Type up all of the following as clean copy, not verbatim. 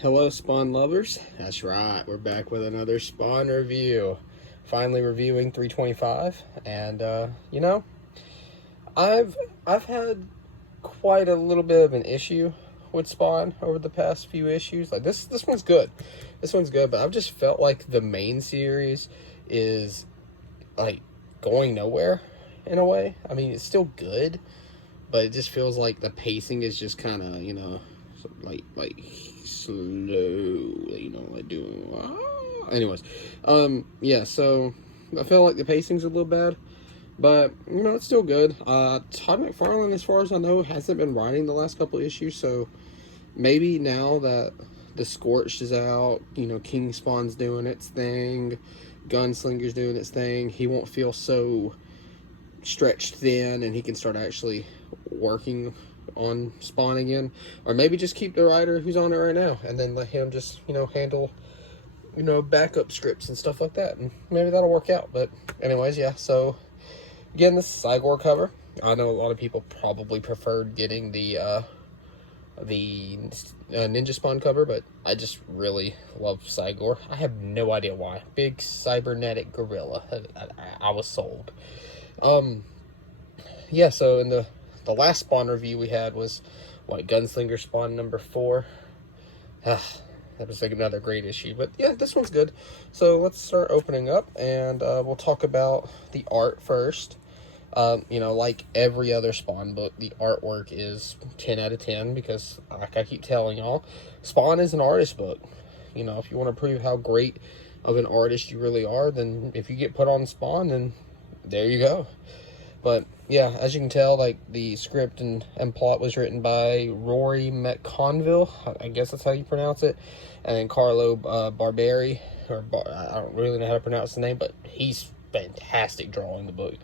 Hello, Spawn lovers. That's right, we're back with another Spawn review. Finally reviewing 325, and I've I've had quite a little bit of an issue with Spawn over the past few issues. Like this one's good, but I've just felt like the main series is like going nowhere in a way. I mean, it's still good, but it just feels like the pacing is just kind of like slowly, like doing. Anyways, yeah. So I feel like the pacing's a little bad, but it's still good. Todd McFarlane, as far as I know, hasn't been writing the last couple issues, so maybe now that the Scorched is out, King Spawn's doing its thing, Gunslinger's doing its thing, he won't feel so stretched thin, and he can start actually working on Spawn again. Or maybe just keep the writer who's on it right now and then let him just handle backup scripts and stuff like that, and maybe that'll work out. But anyways, yeah, so again, this is Cygor cover. I know a lot of people probably preferred getting the Ninja Spawn cover, but I just really love Cygor. I have no idea why. Big cybernetic gorilla. I was sold. Yeah, so in the last Spawn review we had was Gunslinger Spawn number 4. That was like another great issue, but yeah, this one's good. So let's start opening up, and we'll talk about the art first. Like every other Spawn book, the artwork is 10 out of 10 because, like I keep telling y'all, Spawn is an artist book. If you want to prove how great of an artist you really are, then if you get put on Spawn, then there you go. But yeah, as you can tell, like the script and plot was written by Rory McConville. I guess that's how you pronounce it. And then Carlo Barberi, I don't really know how to pronounce the name, but he's fantastic drawing the book.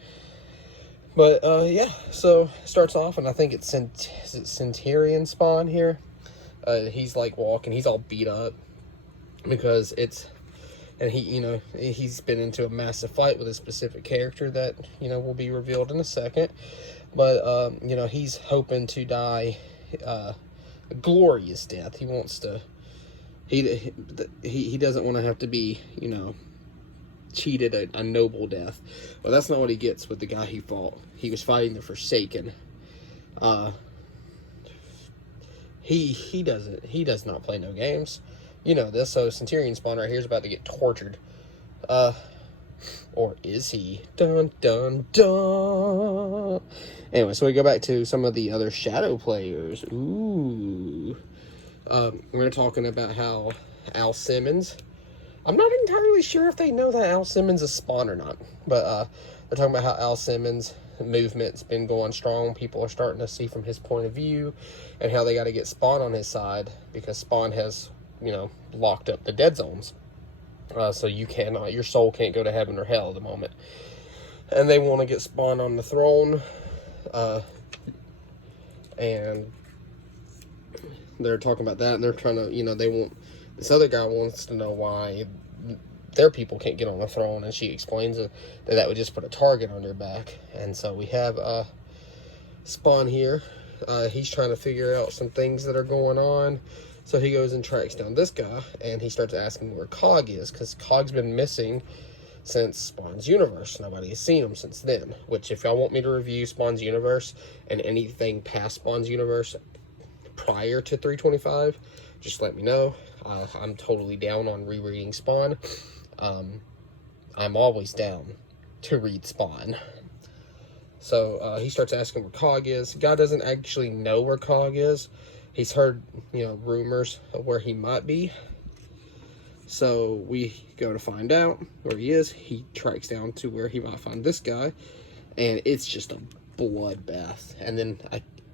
But yeah, so starts off, and I think it's Centurion Spawn here. He's like walking, he's all beat up because and he's been into a massive fight with a specific character that will be revealed in a second. But he's hoping to die a glorious death. He wants to. He doesn't want to have to be cheated a noble death. But that's not what he gets with the guy he fought. He was fighting the Forsaken. He does not play no games. You know this. So Centurion Spawn right here is about to get tortured. Or is he? Dun dun dun. Anyway, so we go back to some of the other Shadow players. Ooh. We're talking about how Al Simmons. I'm not entirely sure if they know that Al Simmons is Spawn or not, but they're talking about how Al Simmons' movement's been going strong. People are starting to see from his point of view, and how they got to get Spawn on his side because Spawn has, locked up the dead zones. So your soul can't go to heaven or hell at the moment. And they want to get Spawn on the throne, and they're talking about that, and they're trying to, this other guy wants to know why their people can't get on the throne, and she explains that would just put a target on their back. And so we have Spawn here. He's trying to figure out some things that are going on. So he goes and tracks down this guy, and he starts asking where Cog is, because Cog's been missing since Spawn's Universe. Nobody has seen him since then, which if y'all want me to review Spawn's Universe and anything past Spawn's Universe prior to 325, just let me know. I'm totally down on rereading Spawn. I'm always down to read Spawn. So he starts asking where Cog is. The guy doesn't actually know where Cog is. He's heard, rumors of where he might be. So we go to find out where he is. He tracks down to where he might find this guy. And it's just a bloodbath. And then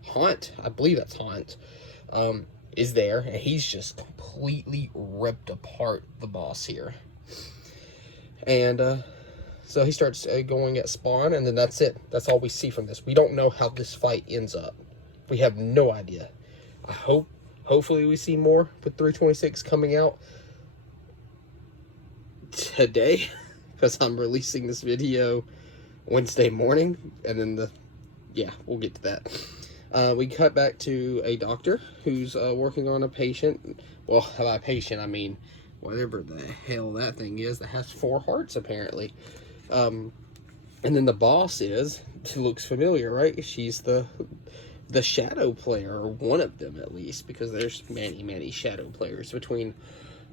Haunt, I believe that's Haunt, is there. And he's just completely ripped apart the boss here. And so he starts going at Spawn, and then that's it. That's all we see from this. We don't know how this fight ends up. We have no idea. Hopefully we see more with 326 coming out today, because I'm releasing this video Wednesday morning, and then we'll get to that. We cut back to a doctor who's working on a patient. Well, by patient, I mean whatever the hell that thing is that has 4 hearts, apparently. And then the boss looks familiar, right? She's the shadow player, or one of them at least, because there's many shadow players between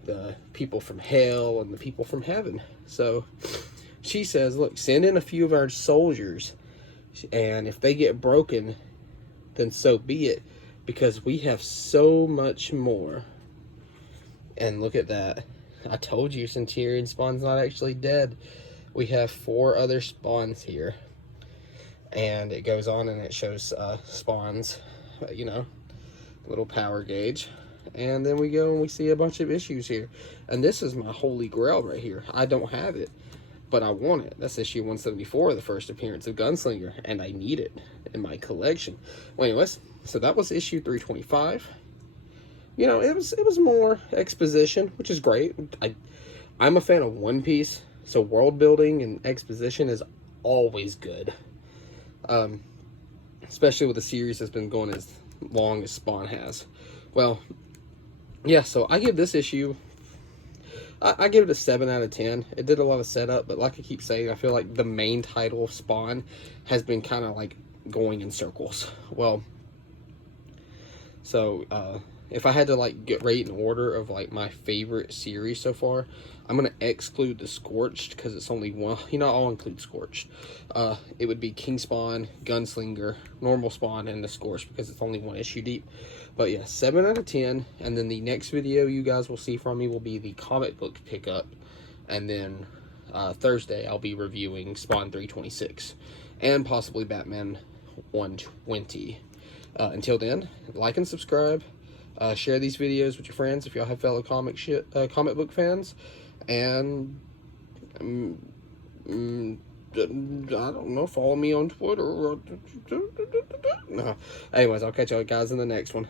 the people from hell and the people from heaven. So she says, look, send in a few of our soldiers, and if they get broken, then so be it, because we have so much more. And look at that. I told you Centurion Spawn's not actually dead. We have 4 other spawns here. And it goes on and it shows spawns, you know, little power gauge. And then we go and we see a bunch of issues here. And this is my holy grail right here. I don't have it, but I want it. That's issue 174, the first appearance of Gunslinger, and I need it in my collection. Well, anyways, so that was issue 325. You know, it was more exposition, which is great. I'm a fan of One Piece, so world building and exposition is always good. Especially with a series that's been going as long as Spawn has. Well, yeah, so I give this issue, I give it a 7 out of 10. It did a lot of setup, but like I keep saying, I feel like the main title of Spawn has been kind of like going in circles. Well, so if I had to like rate an order of like my favorite series so far, I'm gonna exclude the Scorched because it's only one. You know, I'll include Scorched. It would be King Spawn, Gunslinger, Normal Spawn, and the Scorched because it's only 1 issue deep. But yeah, 7 out of 10. And then the next video you guys will see from me will be the comic book pickup, and then Thursday I'll be reviewing Spawn 326 and possibly Batman 120. Until then, like and subscribe. Share these videos with your friends if y'all have fellow comic book fans. And I don't know, follow me on Twitter. No. Anyways, I'll catch y'all guys in the next one.